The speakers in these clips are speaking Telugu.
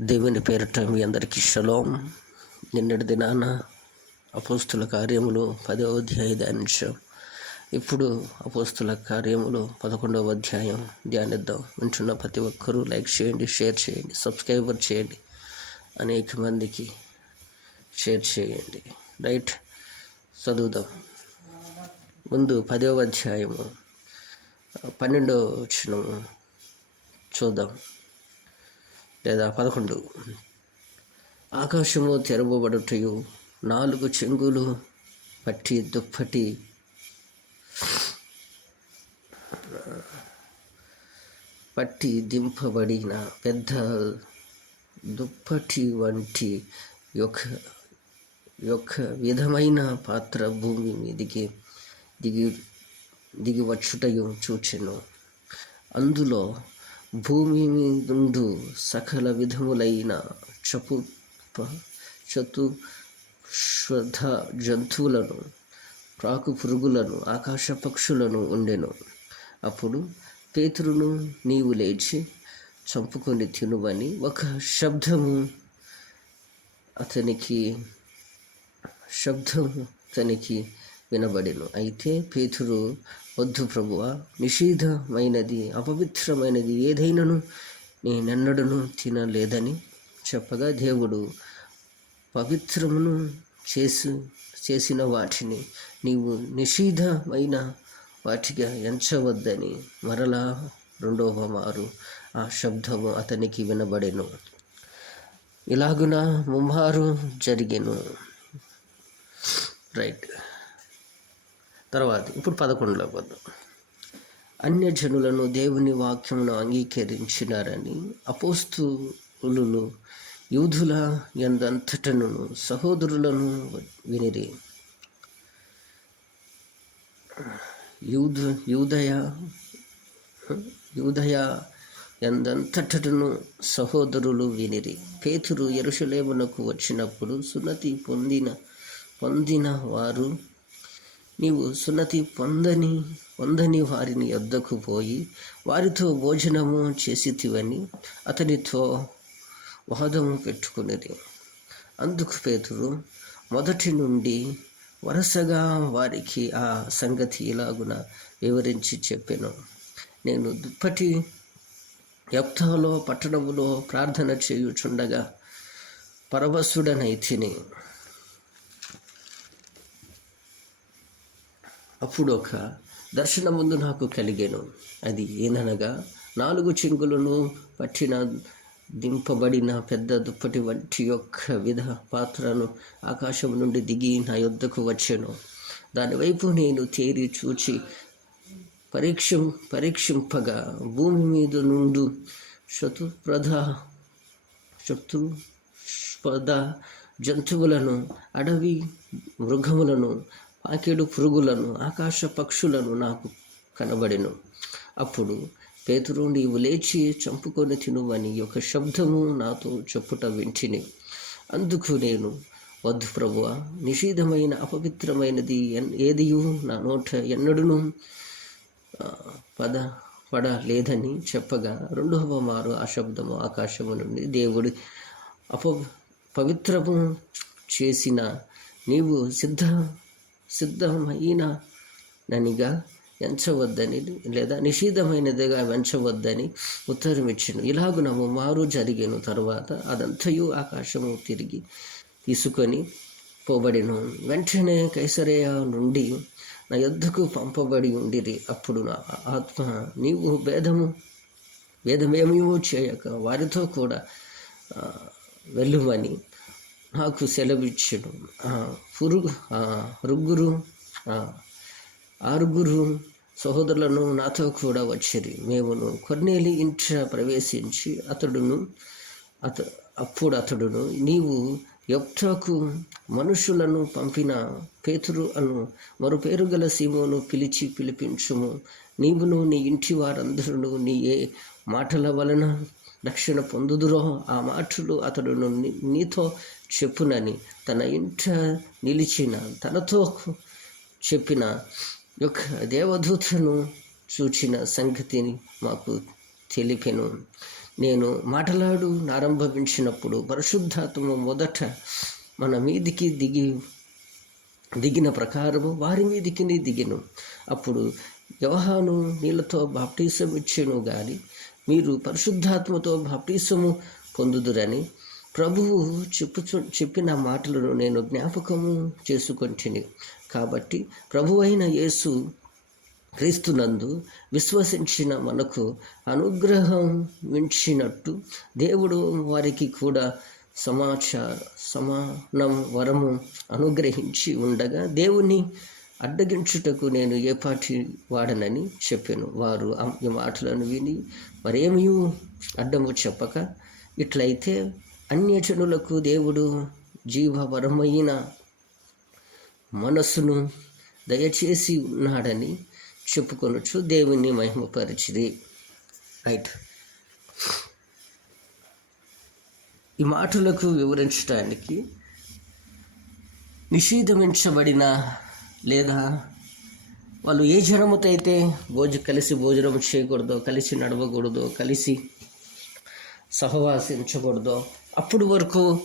దేవుని పేరిట మీ అందరికీ షలోం. నిన్నటి దినాన అపోస్తుల కార్యములు పదవ అధ్యాయ ధ్యానించాం ఇప్పుడు అపోస్తుల కార్యములు పదకొండవ అధ్యాయం ధ్యానిద్దాం. వింటున్న ప్రతి ఒక్కరూ లైక్ చేయండి షేర్ చేయండి సబ్స్క్రైబర్ చేయండి. అనేక మందికి షేర్ చేయండి. రైట్ చదువుదాం. ముందు పదవ అధ్యాయము పన్నెండవ వచ్చినము చూద్దాం. లేదా పదకొండు. ఆకాశము తెరవబడుటయు నాలుగు చెంగులు పట్టి దుప్పటి. పట్టి దింపబడిన పెద్ద దుప్పటి వంటి యొక్క యొక్క విధమైన పాత్ర భూమి మీదికి దిగి దిగి వచ్చుటయు చూచెను. అందులో భూమి నుండు సకల విధములైన చపు చతుశ్వధ జంతువులను ప్రాకు పురుగులను ఆకాశ పక్షులను ఉండెను. అప్పుడు పేతురును నీవు లేచి చంపుకొని తినువని ఒక శబ్దము అతనికి శబ్దము అతనికి వినబడెను. అయితే పేతురు వద్దు ప్రభువ నిషేధమైనది అపవిత్రమైనది ఏదైనాను నేనెన్నడను తినలేదని చెప్పగా దేవుడు పవిత్రమును చేసి చేసిన వాటిని నీవు నిషేధమైన వాటిగా ఎంచవద్దని మరలా రెండవ మారు ఆ శబ్దము అతనికి వినబడెను. ఇలాగున ముమ్మారు జరిగెను. రైట్. తర్వాత ఇప్పుడు పదకొండులో వద్దాం అన్యజనులను దేవుని వాక్యమును అంగీకరించినారని అపోస్తులు యూధుల ఎందంతటను సహోదరులను వినిరి. యూద యూదయ యూదయ ఎందంతటను సహోదరులు వినిరి. పేతురు ఎరుషలేమునకు వచ్చినప్పుడు సున్నతి పొందిన పొందిన వారు నీవు సున్నతి పొందని పొందని వారిని ఎద్దకు పోయి వారితో భోజనము చేసితివని అతనితో వాదము పెట్టుకునేది. అందుకు పేతురు మొదటి నుండి వరుసగా వారికి ఆ సంగతి ఇలాగున వివరించి చెప్పాను. నేను దుప్పటి యప్తలో పట్టణములో ప్రార్థన చేయుచుండగా పరవశుడనైతిని అప్పుడు ఒక దర్శనం ముందు నాకు కలిగాను. అది ఏననగా నాలుగు చింగులను పట్టిన దింపబడిన పెద్ద దుప్పటి వంటి యొక్క విధ పాత్రను ఆకాశం నుండి దిగి నా యొద్దకు వచ్చాను. దానివైపు నేను తేరి చూచి పరీక్ష పరీక్షింపగా భూమి మీద నుండు శతుప్రధ శత్రుపద జంతువులను అడవి మృగములను పాకిడు పురుగులను ఆకాశ పక్షులను నాకు కనబడెను. అప్పుడు పేతురు నీవు లేచి చంపుకొని తినువని ఒక శబ్దము నాతో చెప్పుట వింటిని. అందుకు నేను వద్దు ప్రభువ నిషేధమైన అపవిత్రమైనది ఏదియు నా నోట ఎన్నడును పద పడ లేదని చెప్పగా రెండవ మారు ఆ శబ్దము ఆకాశము నుండి దేవుడి అప పవిత్రము చేసిన నీవు సిద్ధ సిద్ధమైన ననిగా ఎంచవద్దని లేదా నిషిద్ధమైనదిగా వెంచవద్దని ఉత్తరం ఇలాగు ఇలాగున మారు జరిగిన తర్వాత అదంతయు ఆకాశము తిరిగి తీసుకొని పోబడిను. వెంటనే కైసరేయ నుండి నా యుద్ధకు పంపబడి ఉండిరి. అప్పుడు నా ఆత్మ నీవు భేదము భేదమేమో చేయక వారితో కూడా వెళ్ళుమని నాకు సెలవిచ్చును. పురుగు రుగ్గురు ఆరుగురు సహోదరులను నాతో కూడా వచ్చిరి. మేమును కొన్నేలి ఇంట ప్రవేశించి అతడును అత అప్పుడు అతడును నీవు యొప్తకు మనుషులను పంపిన పేతురు అను మరో పేరు గల సీమోను పిలిచి పిలిపించుము. నీవును నీ ఇంటి వారందరూ నీ ఏ మాటల వలన రక్షణ పొందుదురో. ఆ మాటలు అతడు నీతో చెప్పునని తన ఇంట నిలిచిన తనతో చెప్పిన యొక్క దేవదూతను చూచిన సంగతిని మాకు తెలిపెను. నేను మాటలాడు ఆరంభించినప్పుడు పరిశుద్ధాత్మ మొదట మన మీదికి దిగి దిగిన ప్రకారము వారి మీదికి దిగిను. అప్పుడు వ్యవహాను నీళ్ళతో బాప్టీసం ఇచ్చాను కానీ మీరు పరిశుద్ధాత్మతో బాప్టీసము పొందుదురని ప్రభువు చెప్పుచు చెప్పిన మాటలను నేను జ్ఞాపకము చేసుకొంటిని. కాబట్టి ప్రభు అయిన యేసు క్రీస్తునందు విశ్వసించిన మనకు అనుగ్రహం మించినట్టు దేవుడు వారికి కూడా సమాచార సమానం వరము అనుగ్రహించి ఉండగా దేవుని అడ్డగించుటకు నేను ఏ పార్టీ వాడనని చెప్పాను. వారు ఈ మాటలను విని మరేమీ అడ్డము చెప్పక ఇట్లయితే అన్యజనులకు దేవుడు జీవపరమైన మనస్సును దయచేసి ఉన్నాడని చెప్పుకొనొచ్చు. దేవుణ్ణి మహిమపరిచిది రైట్. ఈ మాటలకు వివరించడానికి నిషేధమించబడిన లేదా వాళ్ళు ఏ జనముతో అయితే భోజ కలిసి భోజనం చేయకూడదో కలిసి నడవకూడదో కలిసి సహవాసించకూడదో అప్పుడు వరకు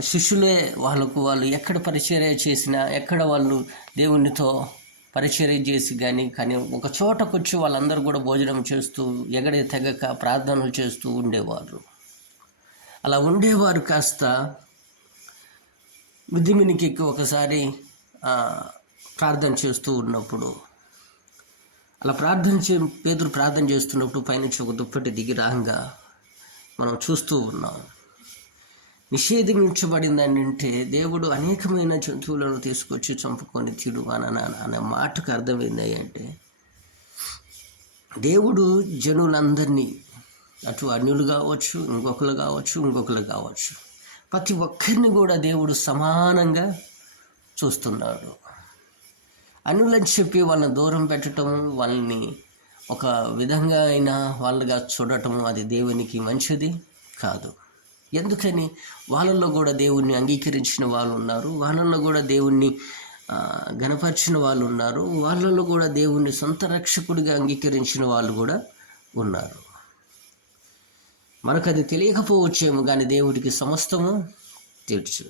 శిష్యులే వాళ్ళకు వాళ్ళు ఎక్కడ పరిచర్య చేసినా ఎక్కడ వాళ్ళు దేవునితో పరిచర్య చేసి కానీ కానీ ఒక చోటకొచ్చి వాళ్ళందరూ కూడా భోజనం చేస్తూ ఎగడే తెగక ప్రార్థనలు చేస్తూ ఉండేవారు. అలా ఉండేవారు కాస్త మిదిమినికి ఒకసారి ప్రార్థన చేస్తూ ఉన్నప్పుడు. అలా ప్రార్థన చే పేదలు ప్రార్థన చేస్తున్నప్పుడు పైనుంచి ఒక దుప్పటి దిగి రాగా మనం చూస్తూ ఉన్నాం. నిషేధించబడింది అంటే దేవుడు అనేకమైన జంతువులను తీసుకొచ్చి చంపుకొని తిడు అనే మాటకు అర్థం అంటే దేవుడు జనులందరినీ అటు అన్యులు కావచ్చు ఇంకొకరు కావచ్చు ఇంకొకరు కావచ్చు ప్రతి ఒక్కరిని కూడా దేవుడు సమానంగా చూస్తున్నాడు. అన్యులని చెప్పి వాళ్ళని దూరం పెట్టడం వాళ్ళని ఒక విధంగా అయినా వాళ్ళగా చూడటం అది దేవునికి మంచిది కాదు. ఎందుకని? వాళ్ళల్లో కూడా దేవుణ్ణి అంగీకరించిన వాళ్ళు ఉన్నారు. వాళ్ళల్లో కూడా దేవుణ్ణి గణపరిచిన వాళ్ళు ఉన్నారు. వాళ్ళల్లో కూడా దేవుణ్ణి సొంత రక్షకుడిగా అంగీకరించిన వాళ్ళు కూడా ఉన్నారు. మనకు అది తెలియకపోవచ్చేమో కానీ దేవుడికి సమస్తము తెలుసు.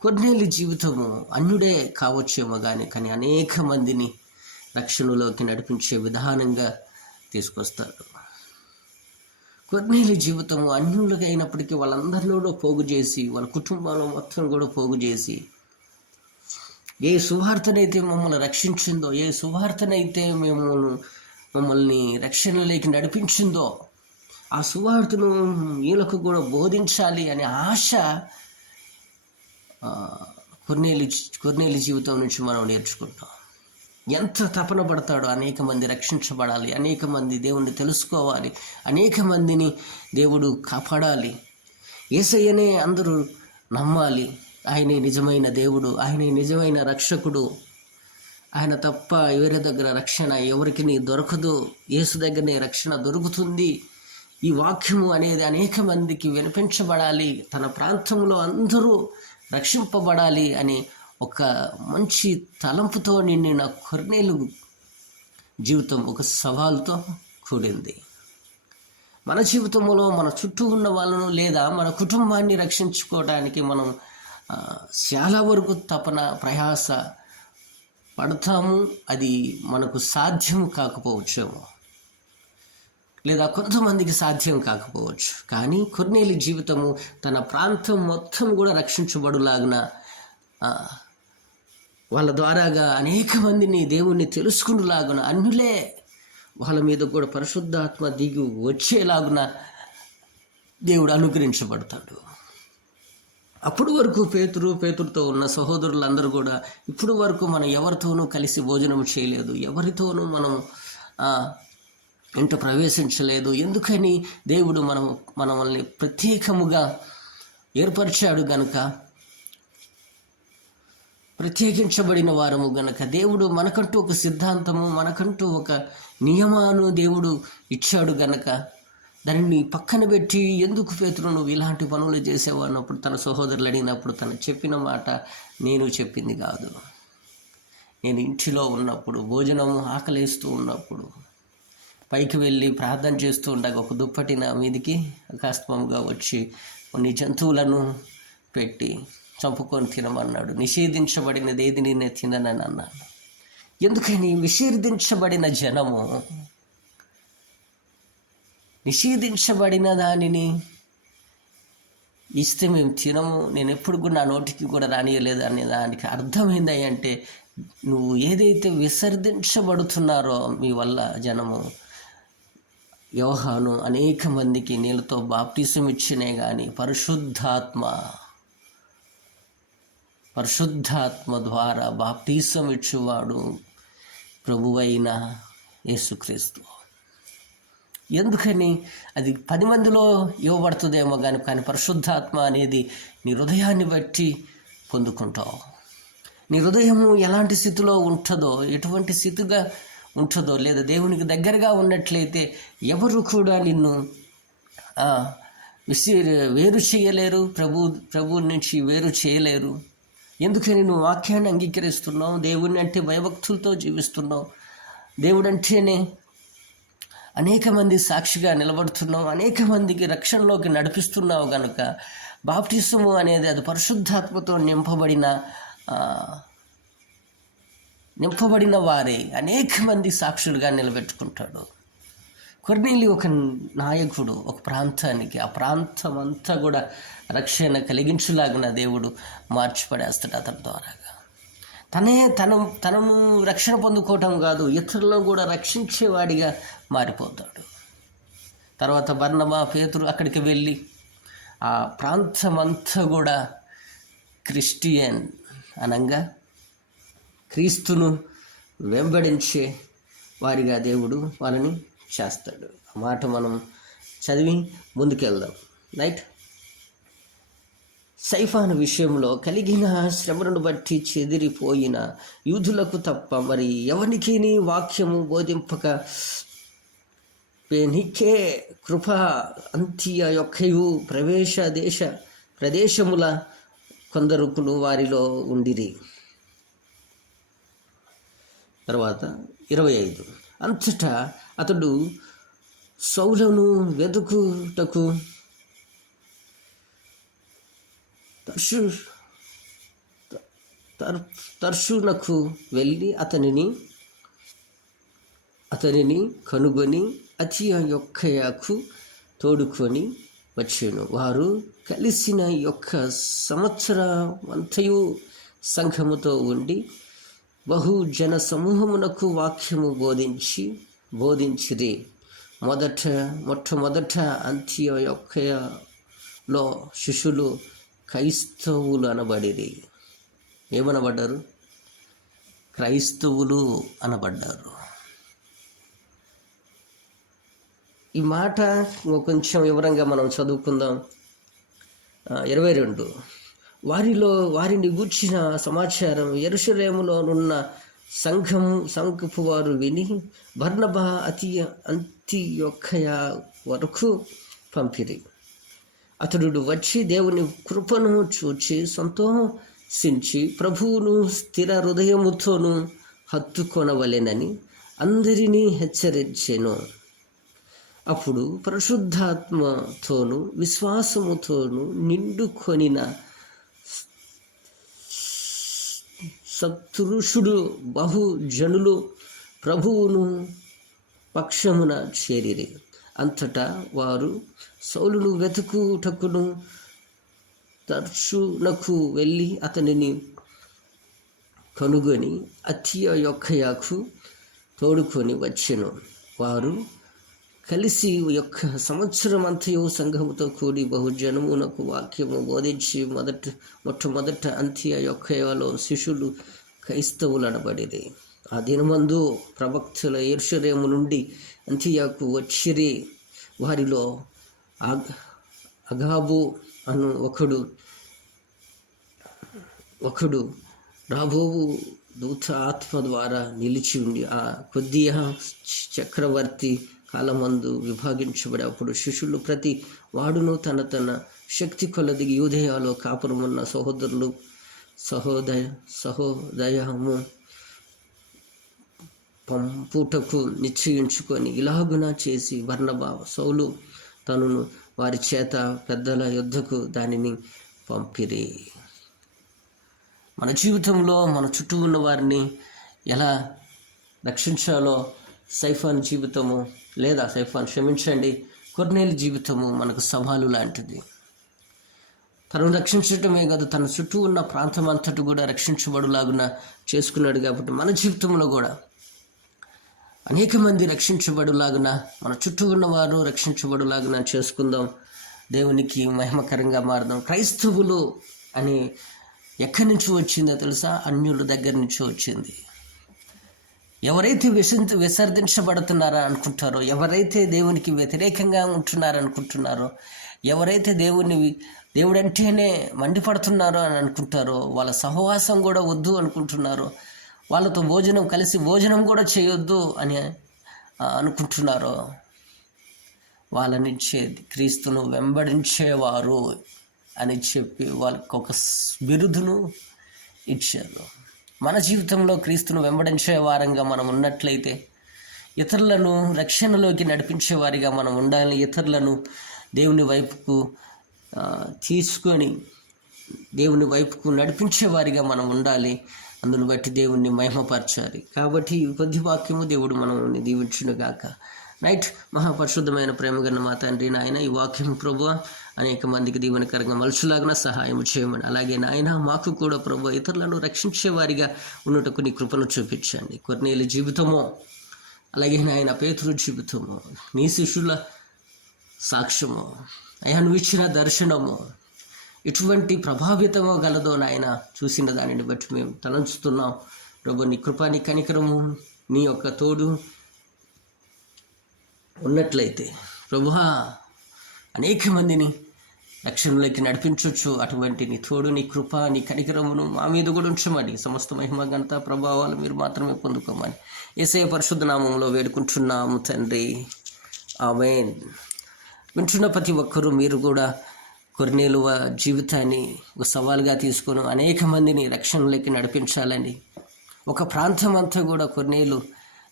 కొన్నేళ్ళ జీవితము అన్యుడే కావచ్చేమో కానీ కానీ అనేక మందిని రక్షణలోకి నడిపించే విధానంగా తీసుకొస్తాడు కొన్నేళ్ళ జీవితము అన్యులుగా అయినప్పటికీ వాళ్ళందరిలో కూడా పోగు చేసి వాళ్ళ కుటుంబంలో మొత్తం కూడా పోగు చేసి ఏ సువార్తనైతే మమ్మల్ని రక్షించిందో ఏ సువార్తనైతే మేము మమ్మల్ని రక్షణలోకి నడిపించిందో ఆ సువార్తను వీళ్ళకు కూడా బోధించాలి అనే ఆశ కొన్నేళ్ళు కొన్నేళ్ళ కొన్నేళ్ళ జీవితం నుంచి మనం నేర్చుకుంటాం. ఎంత తపన పడతాడో అనేక మంది రక్షించబడాలి అనేక మంది దేవుణ్ణి తెలుసుకోవాలి అనేక మందిని దేవుడు కాపాడాలి. ఏసయ్యనే అందరూ నమ్మాలి. ఆయనే నిజమైన దేవుడు ఆయనే నిజమైన రక్షకుడు. ఆయన తప్ప ఎవరి దగ్గర రక్షణ ఎవరికి దొరకదు. యేసు దగ్గరనే రక్షణ దొరుకుతుంది. ఈ వాక్యము అనేది అనేక మందికి వినిపించబడాలి. తన ప్రాంతంలో అందరూ రక్షింపబడాలి అని ఒక మంచి తలంపుతో నిండిన కొర్నేలు జీవితం ఒక సవాలుతో కూడింది. మన జీవితంలో మన చుట్టూ ఉన్న వాళ్ళను లేదా మన కుటుంబాన్ని రక్షించుకోవడానికి మనం చాలా వరకు తపన ప్రయాస పడతాము. అది మనకు సాధ్యం కాకపోవచ్చేమో. లేదా కొంతమందికి సాధ్యం కాకపోవచ్చు. కానీ కొన్నేళ్ళ జీవితము తన ప్రాంతం మొత్తం కూడా రక్షించబడులాగిన వాళ్ళ ద్వారాగా అనేక మందిని దేవుణ్ణి తెలుసుకునేలాగున అన్నులే వాళ్ళ మీద కూడా పరిశుద్ధాత్మ దిగి వచ్చేలాగున దేవుడు అనుగ్రహించబడతాడు. అప్పుడు వరకు పేతురు పేతురుతో ఉన్న సహోదరులందరూ కూడా ఇప్పుడు వరకు మనం ఎవరితోనూ కలిసి భోజనం చేయలేదు ఎవరితోనూ మనం ఇంట ప్రవేశించలేదు. ఎందుకని? దేవుడు మనం మనల్ని ప్రత్యేకముగా ఏర్పరిచాడు గనుక ప్రత్యేకించబడిన వారము గనక. దేవుడు మనకంటూ ఒక సిద్ధాంతము మనకంటూ ఒక నియమాను దేవుడు ఇచ్చాడు గనక. దానిని పక్కన పెట్టి ఎందుకు పేతురు నువ్వు ఇలాంటి పనులు చేసావు అన్నప్పుడు తన సహోదరులు అడిగినప్పుడు తను చెప్పిన మాట నేను చెప్పింది కాదు. నేను ఇంటిలో ఉన్నప్పుడు భోజనం ఆకలిస్తూ ఉన్నప్పుడు పైకి వెళ్ళి ప్రార్థన చేస్తూ ఉండగా ఒక దుప్పటి నా మీదికి అకస్మాత్తుగా వచ్చి కొన్ని జంతువులను పెట్టి చంపుకొని తినమన్నాడు. నిషేధించబడినది ఏది నేనే తిననని అన్నాను ఎందుకని? నిషేధించబడిన జనము నిషేధించబడిన దానిని ఇస్తే మేము తినము. నేను ఎప్పుడు కూడా నా నోటికి కూడా రానియలేదు అనే దానికి అర్థమైంది అంటే నువ్వు ఏదైతే విసర్జించబడుతున్నారో మీ వల్ల జనము యోహాను అనేక మందికి నీళ్ళతో బాప్టిజం ఇచ్చినే కానీ పరిశుద్ధాత్మ పరిశుద్ధాత్మ ద్వారా బాప్తీసం ఇచ్చేవాడు ప్రభువైన యేసుక్రీస్తు. ఎందుకని? అది పది మందిలో ఇవ్వబడుతుందేమో కానీ కానీ పరిశుద్ధాత్మ అనేది నీ హృదయాన్ని బట్టి పొందుకుంటావు. నీ హృదయము ఎలాంటి స్థితిలో ఉంటుందో ఎటువంటి స్థితిగా ఉంటుందో లేదా దేవునికి దగ్గరగా ఉన్నట్లయితే ఎవరు కూడా నిన్ను విసి వేరు చేయలేరు ప్రభు ప్రభు నుంచి వేరు చేయలేరు. ఎందుకని నువ్వు వాక్యాన్ని అంగీకరిస్తున్నావు? దేవుని అంటే భయభక్తులతో జీవిస్తున్నావు. దేవుడు అంటేనే అనేక మంది సాక్షిగా నిలబడుతున్నావు అనేక మందికి రక్షణలోకి నడిపిస్తున్నావు కనుక బాప్టిసము అనేది అది పరిశుద్ధాత్మతో నింపబడిన నింపబడిన వారే. అనేక మంది సాక్షులుగా నిలబెట్టుకుంటాడు. కొర్నేలి ఒక నాయకుడు ఒక ప్రాంతానికి. ఆ ప్రాంతం అంతా కూడా రక్షణ కలిగించులాగిన దేవుడు మార్చిపడేస్తాడు అతని ద్వారాగా. తనే తను తనము రక్షణ పొందుకోవటం కాదు ఇతరులను కూడా రక్షించేవాడిగా మారిపోతాడు. తర్వాత బర్ణమా పేతురు అక్కడికి వెళ్ళి ఆ ప్రాంతం అంతా కూడా క్రిస్టియన్ అనంగా క్రీస్తును వెంబడించే వారిగా దేవుడు వాళ్ళని చేస్తాడు. ఆ మాట మనం చదివి ముందుకెళ్దాం. రైట్ సైఫాన్ విషయంలో కలిగిన శ్రమను బట్టి చెదిరిపోయిన యూదులకు తప్ప మరి ఎవరికి వాక్యము బోధింపక? పేనికే కృప అంత్య యొక్కయు ప్రవేశ దేశ ప్రదేశముల కొందరుకును వారిలో ఉండిరి. తర్వాత ఇరవై ఐదు. అంతటా అతడు సౌలను వెతుకుటకు తర్షు తర్ తర్షునకు వెళ్ళి అతనిని అతనిని కనుగొని అతి యొక్కయకు తోడుకొని వచ్చాను. వారు కలిసిన యొక్క సంవత్సరమంతయు సంఘముతో ఉండి బహుజన సమూహమునకు వాక్యము బోధించి బోధించిరి. మొదట మొట్టమొదట అంత్య యొక్కలో శిష్యులు క్రైస్తవులు అనబడిరి. ఏమనబడ్డారు? క్రైస్తవులు అనబడ్డారు. ఈ మాట కొంచెం వివరంగా మనం చదువుకుందాం. ఇరవై రెండు. వారిలో వారిని గూర్చిన సమాచారం ఎరుషలేములోనున్న సంఘం సంఘపు వారు విని వర్ణభ అతి అంత్యొక్కయ వరకు పంపిరి. అతడు వచ్చి దేవుని కృపను చూచి సంతోషించి ప్రభువును స్థిర హృదయముతోనూ హత్తుకొనవలెనని అందరినీ హెచ్చరించెను. అప్పుడు పరిశుద్ధాత్మతోను విశ్వాసముతోను నిండుకొనిన సత్పురుషుడు బహు జనులు ప్రభువును పక్షమున చేరిరి. అంతటా వారు సౌలును వెతుకుటకును తర్షునకు వెళ్ళి అతనిని కనుగొని అత్య యొక్కయాకు తోడుకొని వచ్చెను. వారు కలిసి యొక్క సంవత్సరం అంతయు సంఘముతో కూడి బహుజనమునకు వాక్యము బోధించి మొదట మొట్టమొదట అంత్య యొక్కలో శిష్యులు క్రైస్తవులు ఆ దినమందు ప్రవక్తల ఈర్షర్యము నుండి అంత్యకు వచ్చిరి. వారిలో అగ్ అగాబు అను ఒకడు ఒకడు రాబోవు దూత ఆత్మ ద్వారా నిలిచి ఉండి ఆ కొద్దిగా చక్రవర్తి కాలమందు విభాగించబడేప్పుడు శిష్యులు ప్రతి వాడును తన తన శక్తి కొలది యూదయాలో కాపురమున్న సహోదరులు సహోదయ సహోదయము పంపుటకు నిశ్చయించుకొని ఇలాగున చేసి వర్ణభా సౌలు తనను వారి చేత పెద్దల యుద్ధకు దానిని పంపిరి. మన జీవితంలో మన చుట్టూ ఉన్న వారిని ఎలా రక్షించాలో సైఫాన్ జీవితము లేదా సైఫాన్ క్షమించండి. కొర్నేలు జీవితము మనకు సవాలు లాంటిది. తను రక్షించటమే కాదు తన చుట్టూ ఉన్న ప్రాంతం అంతటి కూడా రక్షించబడులాగున చేసుకున్నాడు కాబట్టి మన జీవితంలో కూడా అనేక మంది రక్షించబడులాగున మన చుట్టూ ఉన్నవారు రక్షించబడులాగున చేసుకుందాం. దేవునికి మహిమకరంగా మారదాం. క్రైస్తవులు అని ఎక్కడి నుంచి వచ్చిందో తెలుసా? అన్యుల దగ్గర నుంచి వచ్చింది. ఎవరైతే విసంత విసర్జించబడుతున్నారా అనుకుంటారో ఎవరైతే దేవునికి వ్యతిరేకంగా ఉంటున్నారో అనుకుంటున్నారో ఎవరైతే దేవుని దేవుడంటేనే మండిపడుతున్నారో అని అనుకుంటారో వాళ్ళ సహవాసం కూడా వద్దు అనుకుంటున్నారో వాళ్ళతో భోజనం కలిసి భోజనం కూడా చేయొద్దు అని అనుకుంటున్నారో వాళ్ళని ఇచ్చేది క్రీస్తును వెంబడించేవారు అని చెప్పి వాళ్ళకి ఒక బిరుదును ఇచ్చారు. మన జీవితంలో క్రీస్తును వెంబడించే వారంగా మనం ఉన్నట్లయితే ఇతరులను రక్షణలోకి నడిపించే వారిగా మనం ఉండాలి ఇతరులను దేవుని వైపుకు తీసుకొని దేవుని వైపుకు నడిపించే వారిగా మనం ఉండాలి. అందును బట్టి దేవుణ్ణి మహిమపరచాలి. కాబట్టి ఈ కొద్ది వాక్యము దేవుడు మనల్ని దీవించునుగాక రైట్ మహాపరిశుద్ధమైన ప్రేమగన్న మా తండ్రి నాయన ఈ వాక్యం ప్రభు అనేక మందికి దీవెనకరంగా మనుషులాగా సహాయం చేయమని. అలాగే నాయన మాకు కూడా ప్రభు ఇతరులను రక్షించే వారిగా ఉన్నట్టుకు నీ కృపను చూపించండి. కొన్నేళ్ళ జీవితమో అలాగే నాయన పేతురు జీవితము నీ శిష్యుల సాక్ష్యము అయ్యా ఇచ్చిన దర్శనము ఎటువంటి ప్రభావితమో గలదో నాయన చూసిన దానిని బట్టి మేము తలంచుతున్నాం. ప్రభు నీ కృపా నీ కనికరము నీ యొక్క తోడు ఉన్నట్లయితే ప్రభువా అనేక మందిని రక్షణలోకి నడిపించవచ్చు అటువంటి నీ తోడు నీ కృప నీ కనికరమును మా మీద కూడా ఉంచమని సమస్త మహిమ ఘనత ప్రభావాలు మీరు మాత్రమే పొందుకోమని ఏసయ పరిశుద్ధ నామంలో వేడుకుంటున్నాము తండ్రి. ఆమెన్. వింటున్న ప్రతి ఒక్కరూ మీరు కూడా కొన్నేళ్ళు జీవితాన్ని ఒక సవాల్గా తీసుకొని అనేక మందిని రక్షణలోకి నడిపించాలని ఒక ప్రాంతం అంతా కూడా కొన్నేలు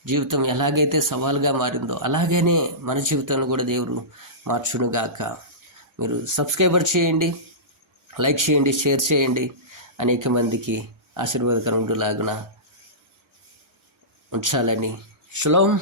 జీవితం ఎలాగైతే సవాల్గా మారిందో అలాగనే మన జీవితంలో కూడా దేవుడు మార్చునుగాక. మీరు సబ్స్క్రైబర్ చేయండి లైక్ చేయండి షేర్ చేయండి. అనేక మందికి ఆశీర్వాదకరం ఉండులాగున ఉంచాలని. షులోం.